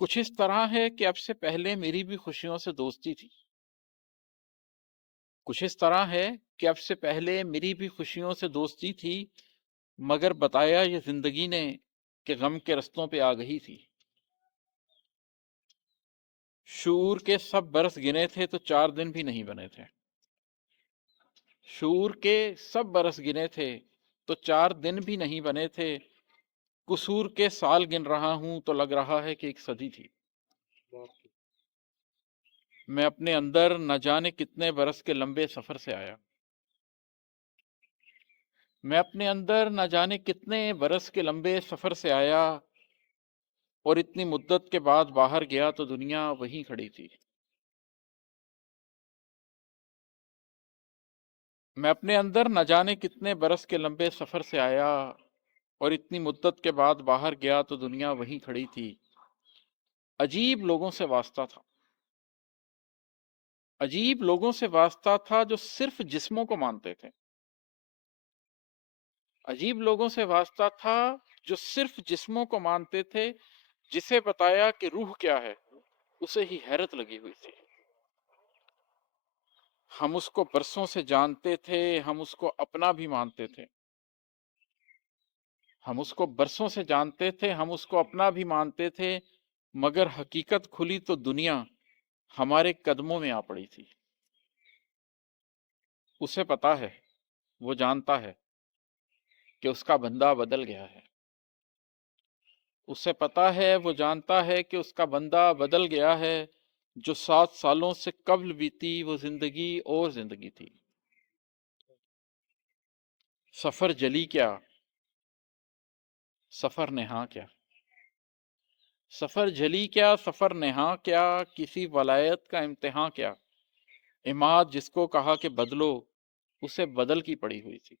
کچھ اس طرح ہے کہ اب سے پہلے میری بھی خوشیوں سے دوستی تھی۔ کچھ اس طرح ہے کہ اب سے پہلے میری بھی خوشیوں سے دوستی تھی، مگر بتایا یہ زندگی نے کہ غم کے رستوں پہ آ گئی تھی۔ شعور کے سب برس گنے تھے تو 4 دن بھی نہیں بنے تھے۔ شعور کے سب برس گنے تھے تو 4 دن بھی نہیں بنے تھے۔ قصور کے سال گن رہا ہوں تو لگ رہا ہے کہ ایک صدی تھی۔ میں اپنے اندر نہ جانے کتنے برس کے لمبے سفر سے آیا۔ میں اپنے اندر نہ جانے کتنے برس کے لمبے سفر سے آیا، اور اتنی مدت کے بعد باہر گیا تو دنیا وہیں کھڑی تھی۔ میں اپنے اندر نہ جانے کتنے برس کے لمبے سفر سے آیا، اور اتنی مدت کے بعد باہر گیا تو دنیا وہیں کھڑی تھی۔ عجیب لوگوں سے واسطہ تھا، عجیب لوگوں سے واسطہ تھا جو صرف جسموں کو مانتے تھے۔ عجیب لوگوں سے واسطہ تھا جو صرف جسموں کو مانتے تھے۔ جسے بتایا کہ روح کیا ہے اسے ہی حیرت لگی ہوئی تھی۔ ہم اس کو برسوں سے جانتے تھے، ہم اس کو اپنا بھی مانتے تھے۔ ہم اس کو برسوں سے جانتے تھے، ہم اس کو اپنا بھی مانتے تھے، مگر حقیقت کھلی تو دنیا ہمارے قدموں میں آ پڑی تھی۔ اسے پتا ہے، وہ جانتا ہے کہ اس کا بندہ بدل گیا ہے۔ اسے پتا ہے، وہ جانتا ہے کہ اس کا بندہ بدل گیا ہے۔ جو 7 سالوں سے قبل بیتی وہ زندگی اور زندگی تھی۔ سفر جلی کیا، سفر نہاں کیا۔ سفر جلی کیا، سفر نہاں کیا، کسی ولایت کا امتحان کیا۔ عماد جس کو کہا کہ بدلو، اسے بدل کی پڑی ہوئی تھی۔